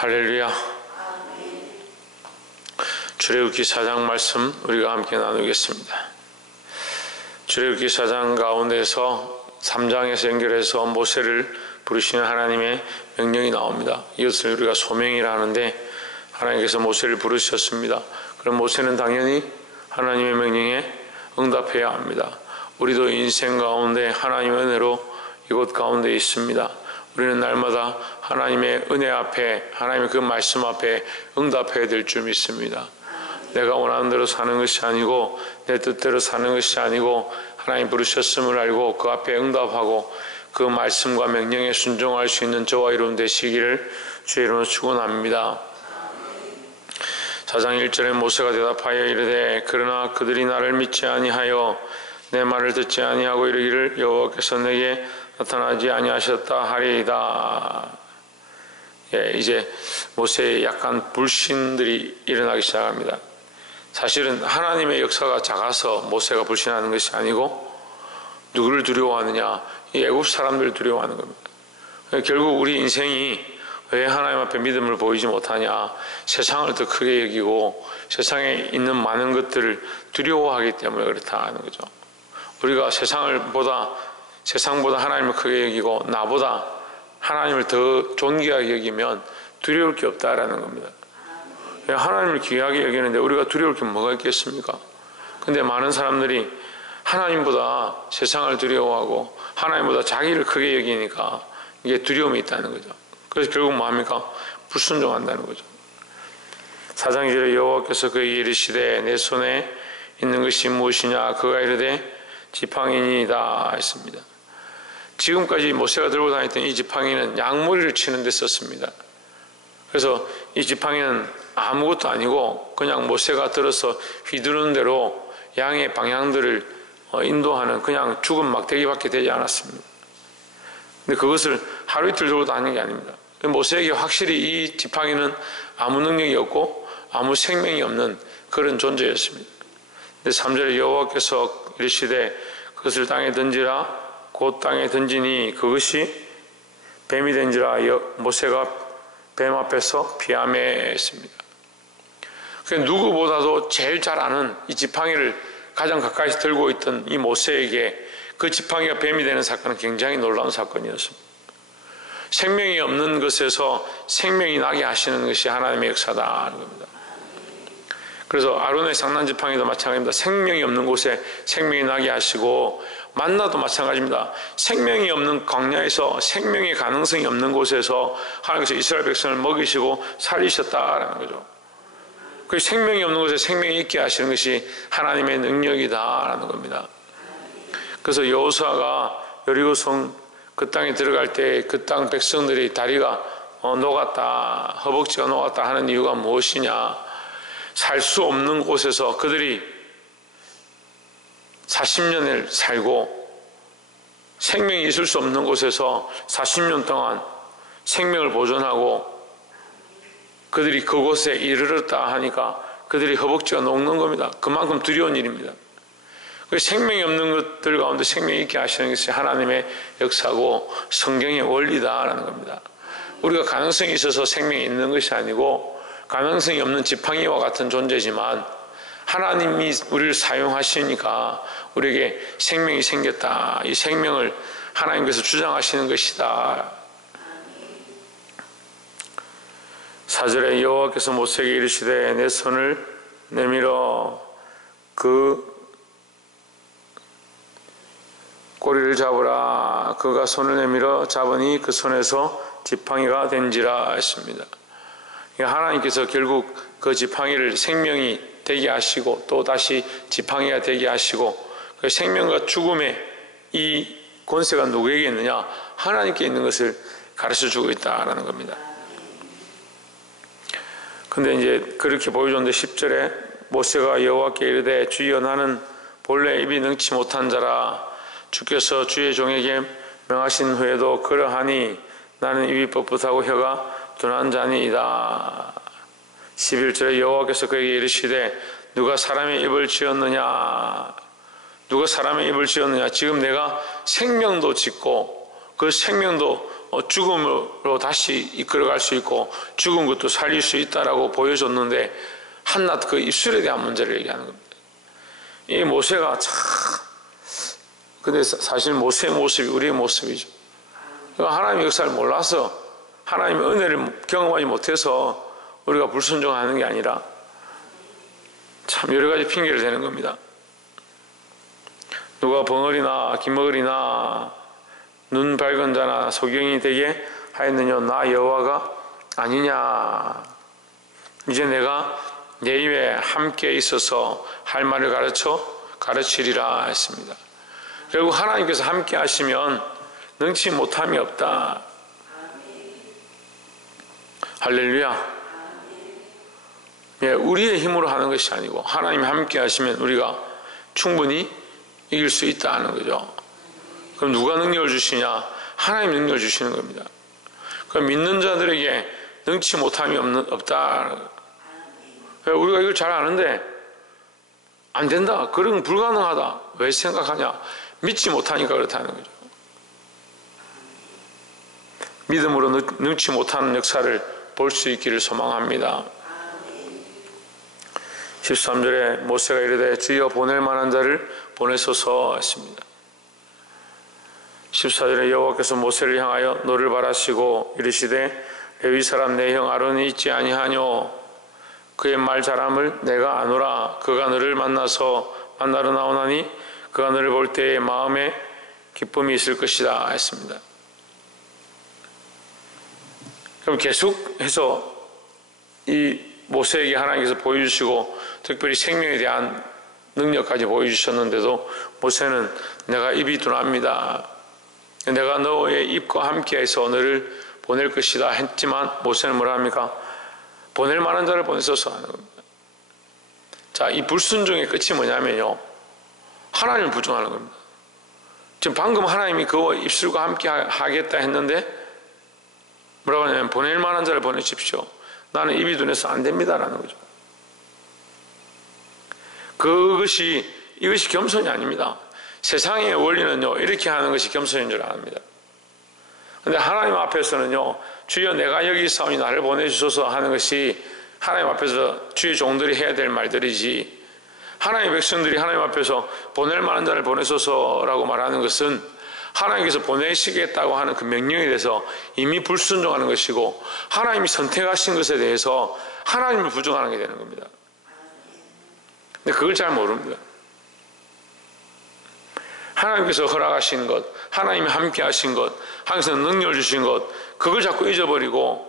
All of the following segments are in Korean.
할렐루야. 출애굽기 4장 말씀 우리가 함께 나누겠습니다. 출애굽기 4장 가운데서 3장에서 연결해서 모세를 부르시는 하나님의 명령이 나옵니다. 이것을 우리가 소명이라 하는데 하나님께서 모세를 부르셨습니다. 그럼 모세는 당연히 하나님의 명령에 응답해야 합니다. 우리도 인생 가운데 하나님의 은혜로 이곳 가운데 있습니다. 우리는 날마다 하나님의 은혜 앞에, 하나님의 그 말씀 앞에 응답해야 될 줄 믿습니다. 내가 원하는 대로 사는 것이 아니고 내 뜻대로 사는 것이 아니고 하나님 부르셨음을 알고 그 앞에 응답하고 그 말씀과 명령에 순종할 수 있는 저와 여러분 되시기를 주의 이름으로 축원합니다. 4장 1절에 모세가 대답하여 이르되 그러나 그들이 나를 믿지 아니하여 내 말을 듣지 아니하고 이르기를 여호와께서 내게 나타나지 아니하셨다 하리이다. 이제 모세의 약간 불신들이 일어나기 시작합니다. 사실은 하나님의 역사가 작아서 모세가 불신하는 것이 아니고 누구를 두려워하느냐? 이 애굽 사람들을 두려워하는 겁니다. 결국 우리 인생이 왜 하나님 앞에 믿음을 보이지 못하냐? 세상을 더 크게 여기고 세상에 있는 많은 것들을 두려워하기 때문에 그렇다는 거죠. 우리가 세상보다 하나님을 크게 여기고 나보다 하나님을 더 존귀하게 여기면 두려울 게 없다라는 겁니다. 하나님을 귀하게 여기는데 우리가 두려울 게 뭐가 있겠습니까? 근데 많은 사람들이 하나님보다 세상을 두려워하고 하나님보다 자기를 크게 여기니까 이게 두려움이 있다는 거죠. 그래서 결국 뭐합니까? 불순종한다는 거죠. 4장 2절에 여호와께서 그에게 이르시되 내 손에 있는 것이 무엇이냐? 그가 이르되 지팡이니이다 했습니다. 지금까지 모세가 들고 다녔던 이 지팡이는 양머리를 치는 데 썼습니다. 그래서 이 지팡이는 아무것도 아니고 그냥 모세가 들어서 휘두르는 대로 양의 방향들을 인도하는 그냥 죽은 막대기밖에 되지 않았습니다. 근데 그것을 하루 이틀 들고 다니는 게 아닙니다. 모세에게 확실히 이 지팡이는 아무 능력이 없고 아무 생명이 없는 그런 존재였습니다. 근데 3절에 여호와께서 이르시되 그것을 땅에 던지라. 곧 땅에 던지니 그것이 뱀이 된지라. 모세가 뱀 앞에서 피하매 했습니다. 누구보다도 제일 잘 아는 이 지팡이를 가장 가까이서 들고 있던 이 모세에게 그 지팡이가 뱀이 되는 사건은 굉장히 놀라운 사건이었습니다. 생명이 없는 것에서 생명이 나게 하시는 것이 하나님의 역사다는 겁니다. 그래서 아론의 상난지팡이도 마찬가지입니다. 생명이 없는 곳에 생명이 나게 하시고 만나도 마찬가지입니다. 생명이 없는 광야에서 생명의 가능성이 없는 곳에서 하나님께서 이스라엘 백성을 먹이시고 살리셨다라는 거죠. 그 생명이 없는 곳에 생명이 있게 하시는 것이 하나님의 능력이다라는 겁니다. 그래서 여호수아가 여리고성 그 땅에 들어갈 때 그 땅 백성들이 다리가 녹았다, 허벅지가 녹았다 하는 이유가 무엇이냐? 살 수 없는 곳에서 그들이 40년을 살고 생명이 있을 수 없는 곳에서 40년 동안 생명을 보존하고 그들이 그곳에 이르렀다 하니까 그들이 허벅지가 녹는 겁니다. 그만큼 두려운 일입니다. 생명이 없는 것들 가운데 생명이 있게 하시는 것이 하나님의 역사고 성경의 원리다라는 겁니다. 우리가 가능성이 있어서 생명이 있는 것이 아니고 가능성이 없는 지팡이와 같은 존재지만 하나님이 우리를 사용하시니까 우리에게 생명이 생겼다. 이 생명을 하나님께서 주장하시는 것이다. 4절에 여호와께서 모세에게 이르시되 내 손을 내밀어 그 꼬리를 잡으라. 그가 손을 내밀어 잡으니 그 손에서 지팡이가 된지라 했습니다. 하나님께서 결국 그 지팡이를 생명이 되게 하시고 또 다시 지팡이가 되게 하시고 그 생명과 죽음의 이 권세가 누구에게 있느냐? 하나님께 있는 것을 가르쳐주고 있다는 겁니다. 근데 이제 그렇게 보여줬는데 10절에 모세가 여호와께 이르되 주여 나는 본래 입이 능치 못한 자라 주께서 주의 종에게 명하신 후에도 그러하니 나는 입이 뻣뻣하고 혀가 둔한 자니이다. 11절에 여호와께서 그에게 이르시되 누가 사람의 입을 지었느냐? 누가 사람의 입을 지었느냐? 지금 내가 생명도 짓고 그 생명도 죽음으로 다시 이끌어갈 수 있고 죽은 것도 살릴 수 있다라고 보여줬는데 한낱 그 입술에 대한 문제를 얘기하는 겁니다. 이 모세가 참, 근데 사실 모세의 모습이 우리의 모습이죠. 하나님의 역사를 몰라서 하나님의 은혜를 경험하지 못해서 우리가 불순종하는 게 아니라 참 여러 가지 핑계를 대는 겁니다. 누가 벙어리나 기머거리나 눈 밝은 자나 소경이 되게 하였느냐 나 여호와가 아니냐. 이제 내가 내 입에 함께 있어서 할 말을 가르치리라 했습니다. 결국 하나님께서 함께 하시면 능치 못함이 없다. 할렐루야. 예, 우리의 힘으로 하는 것이 아니고 하나님이 함께 하시면 우리가 충분히 이길 수 있다는 거죠. 그럼 누가 능력을 주시냐? 하나님 능력을 주시는 겁니다. 그럼 믿는 자들에게 능치 못함이 없다. 우리가 이걸 잘 아는데 안 된다. 그런 불가능하다. 왜 생각하냐? 믿지 못하니까 그렇다는 거죠. 믿음으로 능치 못하는 역사를 볼 수 있기를 소망합니다. 13절에 모세가 이르되 주여 보낼 만한 자를 보내소서 했습니다. 14절에 여호와께서 모세를 향하여 너를 바라시고 이르시되 레위 사람 내 형 아론이 있지 아니하뇨. 그의 말 잘함을 내가 아노라. 그가 너를 만나러 나오나니 그가 너를 볼 때에 마음에 기쁨이 있을 것이다 했습니다. 그럼 계속해서 이 모세에게 하나님께서 보여주시고 특별히 생명에 대한 능력까지 보여주셨는데도 모세는 내가 입이 둔합니다. 내가 너의 입과 함께해서 너를 보낼 것이다 했지만 모세는 뭐라 합니까? 보낼 만한 자를 보내소서 하는 겁니다. 자, 이 불순종의 끝이 뭐냐면요, 하나님을 부정하는 겁니다. 지금 방금 하나님이 그 입술과 함께 하겠다 했는데 뭐라고 하냐면 보낼 만한 자를 보내십시오. 나는 입이 둔해서 안 됩니다라는 거죠. 이것이 겸손이 아닙니다. 세상의 원리는요, 이렇게 하는 것이 겸손인 줄 압니다. 그런데 하나님 앞에서는요, 주여 내가 여기 있사오니 나를 보내주소서 하는 것이 하나님 앞에서 주의 종들이 해야 될 말들이지, 하나님의 백성들이 하나님 앞에서 보낼 만한 자를 보내소서라고 말하는 것은 하나님께서 보내시겠다고 하는 그 명령에 대해서 이미 불순종하는 것이고 하나님이 선택하신 것에 대해서 하나님을 부정하는 게 되는 겁니다. 근데 그걸 잘 모릅니다. 하나님께서 허락하신 것, 하나님이 함께 하신 것, 하나님께서 능력을 주신 것, 그걸 자꾸 잊어버리고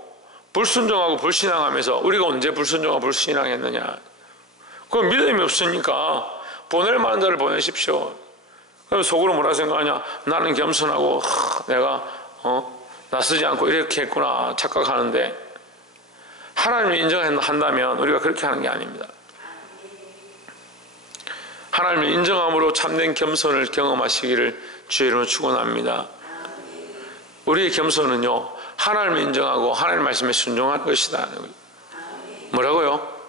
불순종하고 불신앙하면서 우리가 언제 불순종하고 불신앙했느냐. 그건 믿음이 없으니까 보낼 만한 자를 보내십시오. 그럼 속으로 뭐라 생각하냐? 나는 겸손하고 내가 나서지 않고 이렇게 했구나 착각하는데, 하나님을 인정한다면 우리가 그렇게 하는 게 아닙니다. 하나님을 인정함으로 참된 겸손을 경험하시기를 주의 이름으로 축원합니다. 우리의 겸손은요, 하나님을 인정하고 하나님 말씀에 순종할 것이다. 뭐라고요?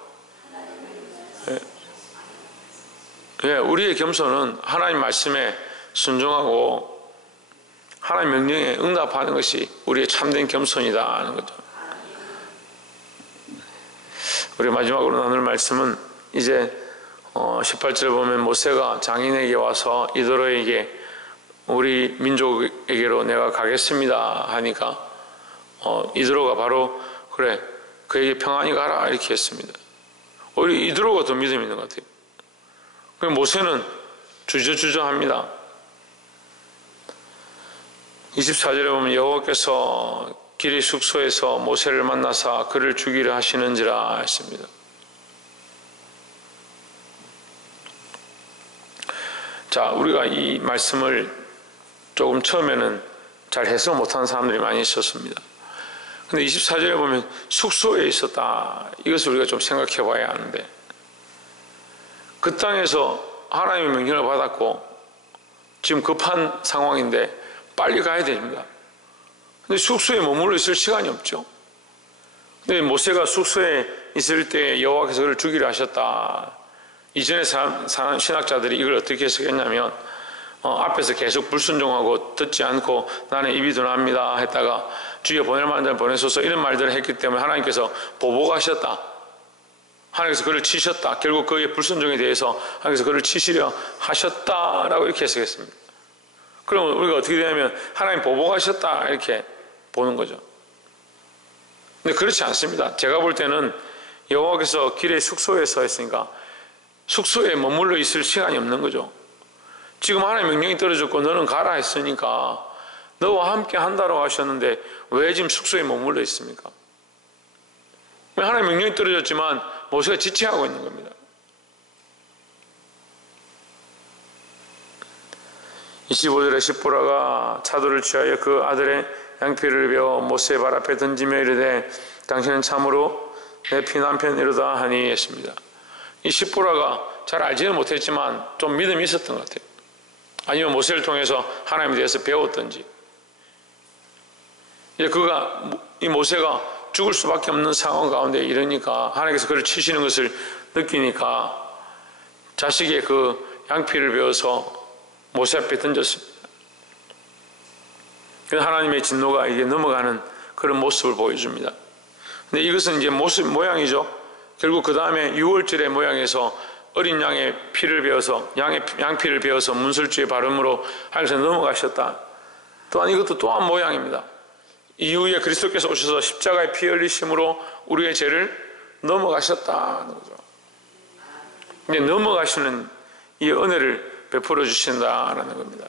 예, 우리의 겸손은 하나님 말씀에 순종하고 하나님 명령에 응답하는 것이 우리의 참된 겸손이다 하는 거죠. 우리 마지막으로 나눌 말씀은 이제 18절에 보면 모세가 장인에게 와서 이도로에게 우리 민족에게로 내가 가겠습니다 하니까 이도로가 바로 그래 그에게 평안히 가라 이렇게 했습니다. 오히려 이도로가 더 믿음이 있는 것 같아요. 모세는 주저주저합니다. 24절에 보면 여호와께서 길이 숙소에서 모세를 만나사 그를 죽이려 하시는지라 했습니다. 자, 우리가 이 말씀을 조금 처음에는 잘 해석 못하는 사람들이 많이 있었습니다. 근데 24절에 보면 숙소에 있었다. 이것을 우리가 좀 생각해 봐야 하는데, 그 땅에서 하나님의 명령을 받았고 지금 급한 상황인데 빨리 가야 됩니다. 근데 숙소에 머물러 있을 시간이 없죠. 근데 모세가 숙소에 있을 때 여호와께서 그를 죽이려 하셨다. 이전에 사는 신학자들이 이걸 어떻게 해석했냐면 앞에서 계속 불순종하고 듣지 않고 나는 입이 둔합니다 했다가 주여 보낼 만한 보내소서 이런 말들을 했기 때문에 하나님께서 보복하셨다. 하나님께서 그를 치셨다. 결국 그의 불순종에 대해서 하나님께서 그를 치시려 하셨다라고 이렇게 해석했습니다. 그러면 우리가 어떻게 되냐면 하나님 보복하셨다 이렇게 보는 거죠. 근데 그렇지 않습니다. 제가 볼 때는 여호와께서 길의 숙소에 서 있으니까 숙소에 머물러 있을 시간이 없는 거죠. 지금 하나님 명령이 떨어졌고 너는 가라 했으니까 너와 함께 한다고 하셨는데 왜 지금 숙소에 머물러 있습니까? 하나님 명령이 떨어졌지만 모세가 지체하고 있는 겁니다. 25절에 십보라가 차도를 취하여 그 아들의 양피를 베어 모세의 발 앞에 던지며 이르되 당신은 참으로 내 피난편이로다 하니 했습니다. 이 십보라가 잘 알지는 못했지만 좀 믿음이 있었던 것 같아요. 아니면 모세를 통해서 하나님에 대해서 배웠던지. 이제 이 모세가 죽을 수밖에 없는 상황 가운데 이러니까 하나님께서 그를 치시는 것을 느끼니까 자식의 그 양피를 베어서 모세 앞에 던졌습니다. 그래서 하나님의 진노가 이게 넘어가는 그런 모습을 보여줍니다. 근데 이것은 이제 모습 모양이죠. 결국 그 다음에 6월절의 모양에서 어린 양의 피를 베어서 양피를 베어서 문설주의 발음으로 하나님께서 넘어가셨다. 또한 이것도 또한 모양입니다. 이후에 그리스도께서 오셔서 십자가의 피 흘리심으로 우리의 죄를 넘어가셨다는 거죠. 이제 넘어가시는 이 은혜를 베풀어 주신다라는 겁니다.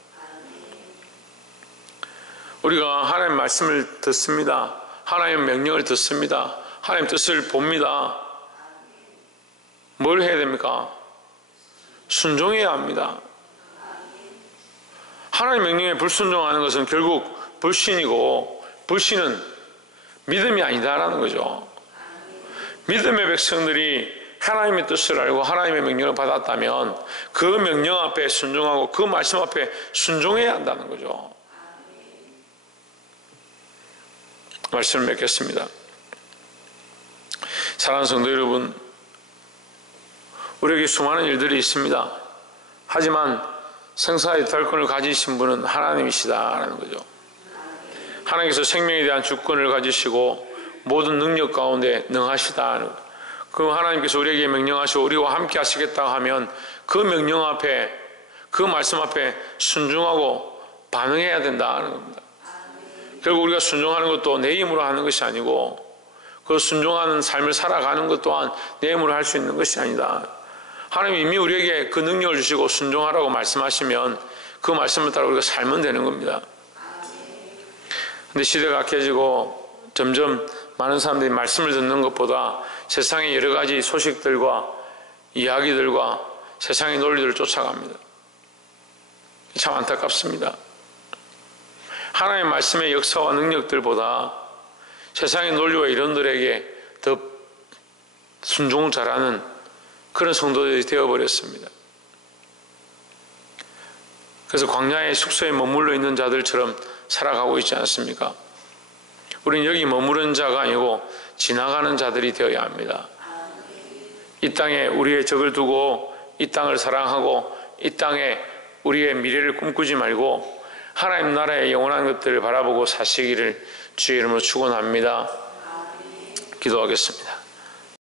우리가 하나님 말씀을 듣습니다. 하나님의 명령을 듣습니다. 하나님 뜻을 봅니다. 뭘 해야 됩니까? 순종해야 합니다. 하나님 명령에 불순종하는 것은 결국 불신이고 불신은 믿음이 아니다라는 거죠. 믿음의 백성들이 하나님의 뜻을 알고 하나님의 명령을 받았다면 그 명령 앞에 순종하고 그 말씀 앞에 순종해야 한다는 거죠. 말씀을 맺겠습니다. 사랑하는 성도 여러분, 우리에게 수많은 일들이 있습니다. 하지만 생사의 탈권을 가지신 분은 하나님이시다라는 거죠. 하나님께서 생명에 대한 주권을 가지시고 모든 능력 가운데 능하시다. 그 하나님께서 우리에게 명령하시고 우리와 함께 하시겠다고 하면 그 명령 앞에 그 말씀 앞에 순종하고 반응해야 된다는 겁니다. 결국 우리가 순종하는 것도 내 힘으로 하는 것이 아니고 그 순종하는 삶을 살아가는 것 또한 내 힘으로 할 수 있는 것이 아니다. 하나님이 이미 우리에게 그 능력을 주시고 순종하라고 말씀하시면 그 말씀을 따라 우리가 살면 되는 겁니다. 근데 시대가 악해지고 점점 많은 사람들이 말씀을 듣는 것보다 세상의 여러 가지 소식들과 이야기들과 세상의 논리들을 쫓아갑니다. 참 안타깝습니다. 하나님의 말씀의 역사와 능력들보다 세상의 논리와 이론들에게 더 순종을 잘하는 그런 성도들이 되어버렸습니다. 그래서 광야의 숙소에 머물러 있는 자들처럼 살아가고 있지 않습니까? 우리는 여기 머무른 자가 아니고 지나가는 자들이 되어야 합니다. 이 땅에 우리의 적을 두고 이 땅을 사랑하고 이 땅에 우리의 미래를 꿈꾸지 말고 하나님 나라의 영원한 것들을 바라보고 사시기를 주의 이름으로 축원합니다. 기도하겠습니다.